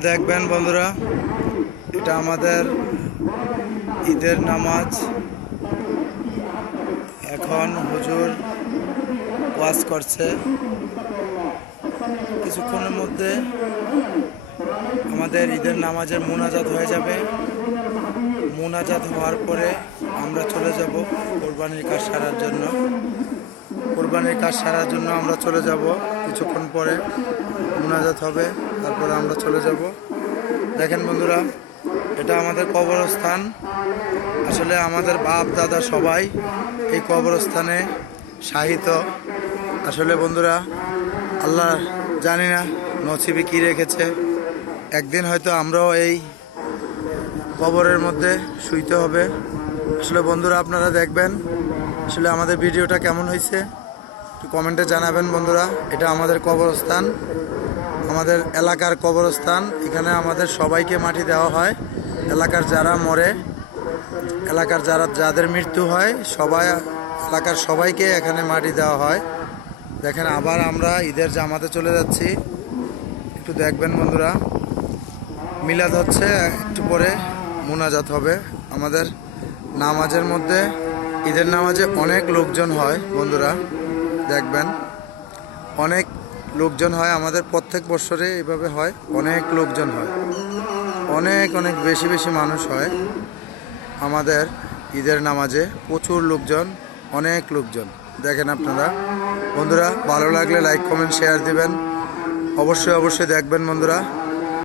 দেখবেন বন্ধুরা, এটা আমাদের ঈদের নামাজ। এখন হুজুর ওয়াজ করছে। কিছুক্ষণের মধ্যে আমাদের ঈদের নামাজের মুনাজাত হয়ে যাবে। মুনাজাত হওয়ার পরে আমরা চলে যাব কোরবানির কাজ সারার জন্য। কোরবানির কাজ সারার জন্য আমরা চলে যাব। কিছুক্ষণ পরে মুনাজাত হবে, তারপরে আমরা চলে যাব। দেখেন বন্ধুরা, এটা আমাদের কবরস্থান। আসলে আমাদের বাপ দাদা সবাই এই কবরস্থানে শাহিত। আসলে বন্ধুরা, আল্লাহ জানি না নসিবে কী রেখেছে, একদিন হয়তো আমরাও এই কবরের মধ্যে শুইতে হবে। আসলে বন্ধুরা, আপনারা দেখবেন আসলে আমাদের ভিডিওটা কেমন হয়েছে একটু কমেন্টে জানাবেন বন্ধুরা। এটা আমাদের কবরস্থান, আমাদের এলাকার কবরস্থান। এখানে আমাদের সবাইকে মাটি দেওয়া হয়। এলাকার যারা মরে, এলাকার যাদের মৃত্যু হয়, এলাকার সবাইকে এখানে মাটি দেওয়া হয়। দেখেন, আবার আমরা ঈদের জামাতে চলে যাচ্ছি। একটু দেখবেন বন্ধুরা, মিলাদ হচ্ছে, একটু পরে মুনাজাত হবে। আমাদের নামাজের মধ্যে, ঈদের নামাজে অনেক লোকজন হয় বন্ধুরা। দেখবেন অনেক লোকজন হয়, আমাদের প্রত্যেক বছরে এভাবে হয়। অনেক লোকজন হয়, অনেক অনেক বেশি বেশি মানুষ হয় আমাদের ঈদের নামাজে। প্রচুর লোকজন, অনেক লোকজন। দেখেন আপনারা বন্ধুরা, ভালো লাগলে লাইক কমেন্ট শেয়ার দিবেন। অবশ্যই অবশ্যই দেখবেন বন্ধুরা।